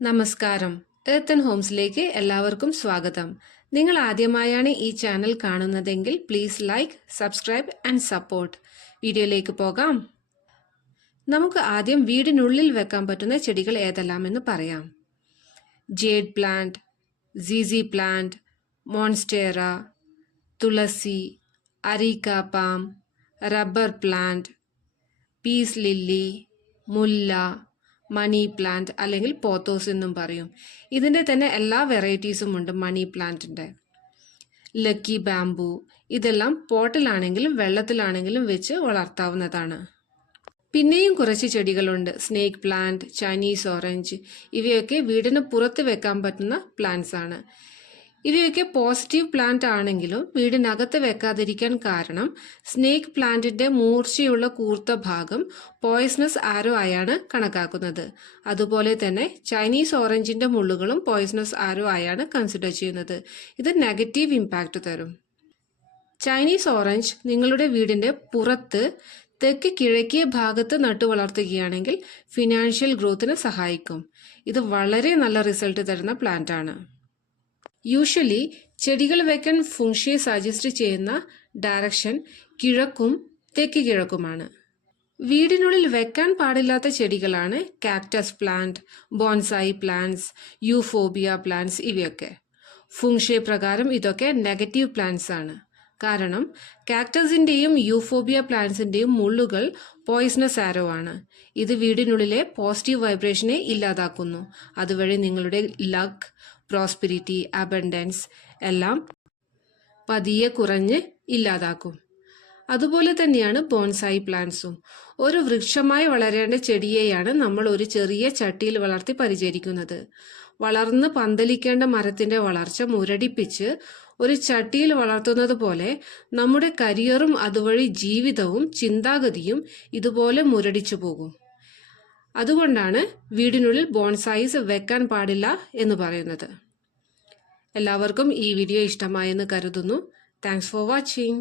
നമസ്കാരം. Earth and ഹോംസിലേക്ക് എല്ലാവർക്കും സ്വാഗതം. നിങ്ങൾ ആദ്യമായാണ് ഈ ചാനൽ കാണുന്നതെങ്കിൽ please like, subscribe and support. വീഡിയോയിലേക്ക് പോകാം. നമുക്ക് ആദ്യം വീടിനുള്ളിൽ വെക്കാൻ പറ്റുന്ന ചെടികൾ ഏതെല്ലാമെന്ന് പറയാം. ജേഡ് പ്ലാന്റ്, സീസി പ്ലാന്റ്, മോൺസ്റ്റേറ, തുളസി, areca palm, rubber plant, peace lily, മുല്ല, മണി പ്ലാന്റ് അല്ലെങ്കിൽ പോത്തോസ് എന്നും പറയും. ഇതിൻ്റെ തന്നെ എല്ലാ വെറൈറ്റീസും ഉണ്ട്. മണി പ്ലാന്റിൻ്റെ ലക്കി ബാംബു, ഇതെല്ലാം പോട്ടിലാണെങ്കിലും വെള്ളത്തിലാണെങ്കിലും വെച്ച് വളർത്താവുന്നതാണ്. പിന്നെയും കുറച്ച് ചെടികളുണ്ട്. സ്നേക്ക് പ്ലാന്റ്, ചൈനീസ് ഓറഞ്ച്, ഇവയൊക്കെ വീടിന് പുറത്ത് വെക്കാൻ പറ്റുന്ന പ്ലാന്റ്സ് ആണ്. ഇവയൊക്കെ പോസിറ്റീവ് പ്ലാന്റ് ആണെങ്കിലും വീടിനകത്ത് വെക്കാതിരിക്കാൻ കാരണം സ്നേക്ക് പ്ലാന്റിന്റെ മൂർച്ചയുള്ള കൂർത്ത ഭാഗം പോയ്സണസ് ആരോ ആയാണ് കണക്കാക്കുന്നത്. അതുപോലെ തന്നെ ചൈനീസ് ഓറഞ്ചിന്റെ മുള്ളുകളും പോയ്സണസ് ആരോ ആയാണ് കൺസിഡർ ചെയ്യുന്നത്. ഇത് നെഗറ്റീവ് ഇമ്പാക്റ്റ് തരും. ചൈനീസ് ഓറഞ്ച് നിങ്ങളുടെ വീടിന്റെ പുറത്ത് തെക്ക് കിഴക്കേ ഭാഗത്ത് നട്ടു വളർത്തുകയാണെങ്കിൽ ഫിനാൻഷ്യൽ ഗ്രോത്തിന് സഹായിക്കും. ഇത് വളരെ നല്ല റിസൾട്ട് തരുന്ന പ്ലാന്റ് ആണ്. യൂഷ്വലി ചെടികൾ വെക്കാൻ ഫുങ്ഷി സജസ്റ്റ് ചെയ്യുന്ന ഡയറക്ഷൻ കിഴക്കും തെക്ക് കിഴക്കുമാണ്. വീടിനുള്ളിൽ വെക്കാൻ പാടില്ലാത്ത ചെടികളാണ് കാക്ടസ് പ്ലാന്റ്, ബോൺസായി പ്ലാന്റ്സ്, യൂഫോബിയ പ്ലാന്റ്സ്. ഇവയൊക്കെ ഫുങ്ഷി പ്രകാരം ഇതൊക്കെ നെഗറ്റീവ് പ്ലാന്റ്സ് ആണ്. കാരണം കാക്ടസിന്റെയും യൂഫോബിയ പ്ലാന്റ്സിന്റെയും മുള്ളുകൾ പോയ്സണസ് ആരോ ആണ്. ഇത് വീടിനുള്ളിലെ പോസിറ്റീവ് വൈബ്രേഷനെ ഇല്ലാതാക്കുന്നു. അതുവഴി നിങ്ങളുടെ ലക്ക്, പ്രോസ്പെരിറ്റി, അബൻഡൻസ് എല്ലാം പതിയെ കുറഞ്ഞ് ഇല്ലാതാക്കും. അതുപോലെ തന്നെയാണ് ബോൺസായി പ്ലാന്റ്സും. ഒരു വൃക്ഷമായി വളരേണ്ട ചെടിയെയാണ് നമ്മൾ ഒരു ചെറിയ ചട്ടിയിൽ വളർത്തി പരിചരിക്കുന്നത്. വളർന്ന് പന്തലിക്കേണ്ട മരത്തിന്റെ വളർച്ച മുരടിപ്പിച്ച് ഒരു ചട്ടിയിൽ വളർത്തുന്നത് പോലെ നമ്മുടെ കരിയറും അതുവഴി ജീവിതവും ചിന്താഗതിയും ഇതുപോലെ മുരടിച്ചു പോകും. അതുകൊണ്ടാണ് വീടിനുള്ളിൽ ബോൺസായിസ് വെക്കാൻ പാടില്ല എന്ന് പറയുന്നത്. എല്ലാവർക്കും ഈ വീഡിയോ ഇഷ്ടമായെന്ന് കരുതുന്നു. Thanks for watching.